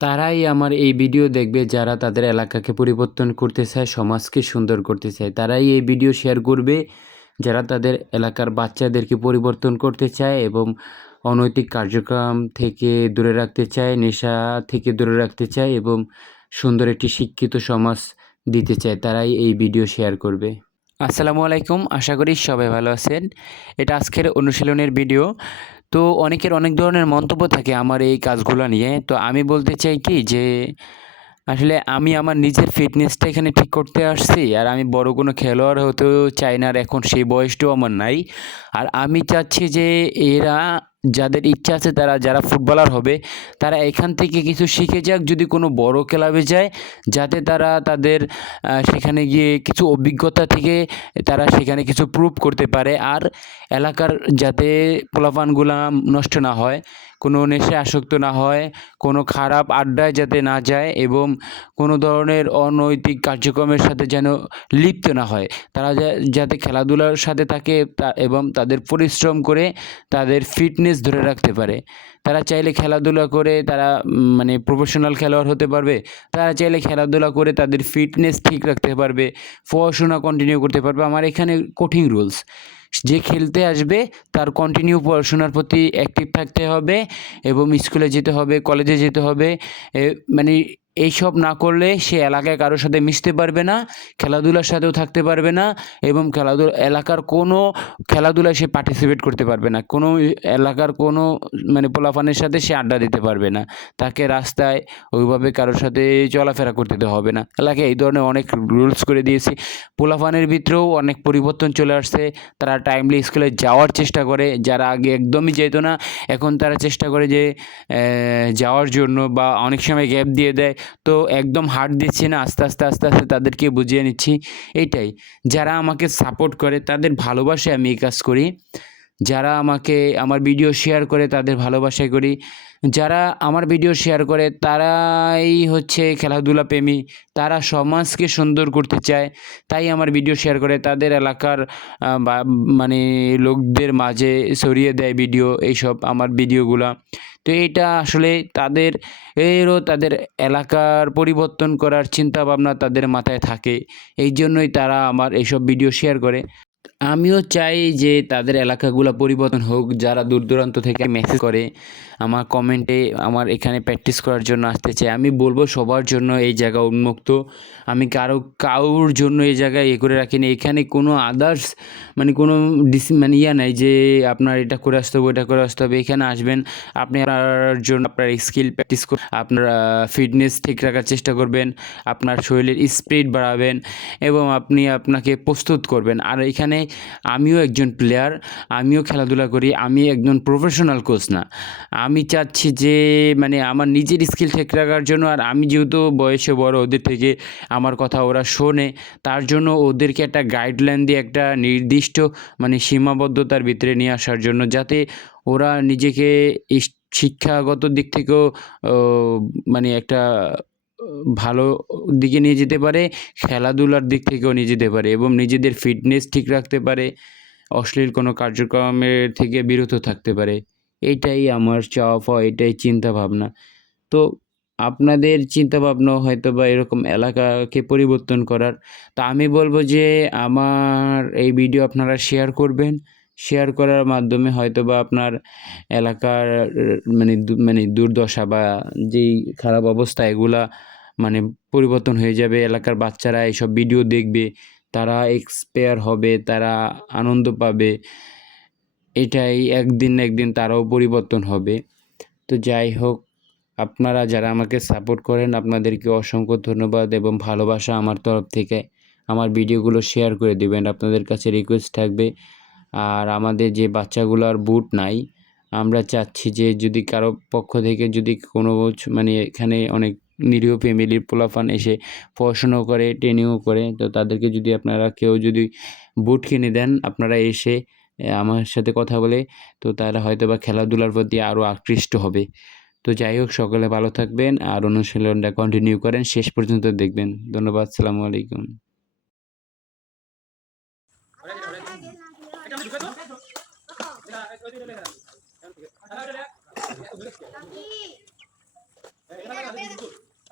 তারাই আমার এই ভিডিও দেখবে যারা তাদের এলাকাকে পরিবর্তন করতে চায়, সমাজকে সুন্দর করতে চায়। তারাই এই ভিডিও শেয়ার করবে যারা তাদের এলাকার বাচ্চাদেরকে পরিবর্তন করতে চায় এবং অনৈতিক কার্যক্রম থেকে দূরে রাখতে চায়, নেশা থেকে দূরে রাখতে চায় এবং সুন্দর একটি শিক্ষিত সমাজ দিতে চায়। তারাই এই ভিডিও শেয়ার করবে। আসসালামু আলাইকুম, আশা করি সবাই ভালো আছেন। এটা আজকের অনুশীলনের ভিডিও। তো অনেকের অনেক ধরনের মন্তব্য থাকে আমার এই কাজগুলো নিয়ে। তো আমি বলতে চাই কি যে আসলে আমি আমার নিজের ফিটনেসটা এখানে ঠিক করতে আসছি, আর আমি বড় কোনো খেলোয়াড় হতেও চাই না, আর এখন সেই বয়সটাও আমার নাই। আর আমি চাচ্ছি যে এরা যাদের ইচ্ছা আছে তারা, যারা ফুটবলার হবে, তারা এখান থেকে কিছু শিখে যাক, যদি কোনো বড় ক্লাবে যায়, যাতে তারা তাদের সেখানে গিয়ে কিছু অভিজ্ঞতা থেকে তারা সেখানে কিছু প্রুভ করতে পারে, আর এলাকার যাতে পোলাপানগুলা নষ্ট না হয়। কোনো নেশে আসক্ত না হয়, কোনো খারাপ আড্ডায় যাতে না যায় এবং কোনো ধরনের অনৈতিক কার্যক্রমের সাথে যেন লিপ্ত না হয়। তারা যাতে খেলাধুলার সাথে থাকে এবং তাদের পরিশ্রম করে তাদের ফিটনেস ধরে রাখতে পারে। তারা চাইলে খেলাধুলা করে তারা মানে প্রফেশনাল খেলোয়াড় হতে পারবে। তারা চাইলে খেলাধুলা করে তাদের ফিটনেস ঠিক রাখতে পারবে। পড়াশোনা কন্টিনিউ করতে পারবে। আমার এখানে কঠিন রুলস যে খেলতে আসবে তার কন্টিনিউ পড়াশোনার প্রতি অ্যাক্টিভ থাকতে হবে এবং স্কুলে যেতে হবে কলেজে যেতে হবে মানে এইসব না করলে সে এলাকায় কারোর সাথে মিশতে পারবে না, খেলাধুলার সাথেও থাকতে পারবে না এবং খেলাধুলা, এলাকার কোনো খেলাধুলায় সে পার্টিসিপেট করতে পারবে না। কোনো এলাকার কোনো মানে পোলাপানের সাথে সে আড্ডা দিতে পারবে না। তাকে রাস্তায় ওইভাবে কারোর সাথে চলাফেরা করতে হবে না। এলাকায় এই ধরনের অনেক রুলস করে দিয়েছি। পোলাপানের ভিতরেও অনেক পরিবর্তন চলে আসছে। তারা টাইমলি স্কুলে যাওয়ার চেষ্টা করে। যারা আগে একদমই যেত না, এখন তারা চেষ্টা করে যে যাওয়ার জন্য বা অনেক সময় গ্যাপ দিয়ে দেয়। তো একদম হার্ট দিচ্ছি না, আস্তে আস্তে আস্তে আস্তে তাদেরকে বুঝিয়ে নিচ্ছি। এইটাই, যারা আমাকে সাপোর্ট করে, তাদের ভালোবাসায় আমি এই কাজ করি। যারা আমাকে, আমার ভিডিও শেয়ার করে, তাদের ভালোবাসায় করি। যারা আমার ভিডিও শেয়ার করে, তারাই হচ্ছে খেলাধুলা প্রেমী। তারা সমাজকে সুন্দর করতে চায়, তাই আমার ভিডিও শেয়ার করে। তাদের এলাকার মানে লোকদের মাঝে ছড়িয়ে দেয় ভিডিও এইসব আমার ভিডিওগুলা তো এটা আসলে তাদের এরও তাদের এলাকার পরিবর্তন করার চিন্তা ভাবনা তাদের মাথায় থাকে। এই জন্যই তারা আমার এইসব ভিডিও শেয়ার করে। আমিও চাই যে তাদের এলাকাগুলো পরিবর্তন হোক, যারা দূর দূরান্ত থেকে মেসেজ করে, আমার কমেন্টে আমার এখানে প্র্যাকটিস করার জন্য আসতে চাই আমি বলব সবার জন্য এই জায়গা উন্মুক্ত। আমি কারও, কারোর জন্য এই জায়গায় এ করে রাখিনি। এখানে কোনো আদার্স মানে কোনো ডিসি মানে ইয়া নাই যে আপনার এটা করে আসতে হবে, ওটা করে আসতে হবে। এখানে আসবেন, আপনি আপনার জন্য আপনার স্কিল প্র্যাকটিস আপনার ফিটনেস ঠিক রাখার চেষ্টা করবেন, আপনার শরীরের স্পিড বাড়াবেন এবং আপনি আপনাকে প্রস্তুত করবেন। আর এখানে আমিও একজন প্লেয়ার আমিও খেলাধুলা করি, আমি একজন প্রফেশনাল কোচ না। আমি চাচ্ছি যে মানে আমার নিজের স্কিল ঠিক রাখার জন্য, আর আমি যেহেতু বয়সে বড়, ওদের থেকে আমার কথা ওরা শোনে, তার জন্য ওদেরকে একটা গাইডলাইন দিয়ে একটা নির্দিষ্ট মানে সীমাবদ্ধতার ভিতরে নিয়ে আসার জন্য, যাতে ওরা নিজেকে শিক্ষাগত দিক থেকেও মানে একটা ভালো দিকে নিয়ে যেতে পারে, খেলাধুলার দিক থেকেও নিয়ে যেতে পারে এবং নিজেদের ফিটনেস ঠিক রাখতে পারে, অশ্লীল কোনো কার্যক্রমের থেকে বিরত থাকতে পারে। এটাই আমার চাওয়া পাওয়া, এটাই চিন্তা ভাবনা। তো আপনাদের চিন্তা ভাবনা হয়তো বা এরকম এলাকাকে পরিবর্তন করার। তা আমি বলব যে আমার এই ভিডিও আপনারা শেয়ার করবেন। শেয়ার করার মাধ্যমে হয়তো বা আপনার এলাকার মানে মানে দুর্দশা বা যেই খারাপ অবস্থা, এগুলা মানে পরিবর্তন হয়ে যাবে, এলাকার বাচ্চারা এইসব ভিডিও দেখবে, তারা এক্সপায়ার হবে, তারা আনন্দ পাবে। এটাই একদিন একদিন তারাও পরিবর্তন হবে। তো যাই হোক, আপনারা যারা আমাকে সাপোর্ট করেন, আপনাদেরকে অসংখ্য ধন্যবাদ এবং ভালোবাসা আমার তরফ থেকে। আমার ভিডিওগুলো শেয়ার করে দেবেন, আপনাদের কাছে রিকোয়েস্ট থাকবে। আর আমাদের যে বাচ্চাগুলোর বুট নাই, আমরা চাচ্ছি যে যদি কারও পক্ষ থেকে যদি কোনো মানে এখানে অনেক নিরীহ ফ্যামিলির পোলাফান এসে পড়াশুনো করে ট্রেনিংও করে তো তাদেরকে যদি আপনারা কেউ যদি বুট কিনে দেন আপনারা এসে আমার সাথে কথা বলে তো তারা হয়তো বা খেলাধুলার প্রতি আরও আকৃষ্ট হবে তো যাই হোক সকলে ভালো থাকবেন আর অনুশীলনটা কন্টিনিউ করেন শেষ পর্যন্ত দেখবেন ধন্যবাদ সালামু আলাইকুম Tapi,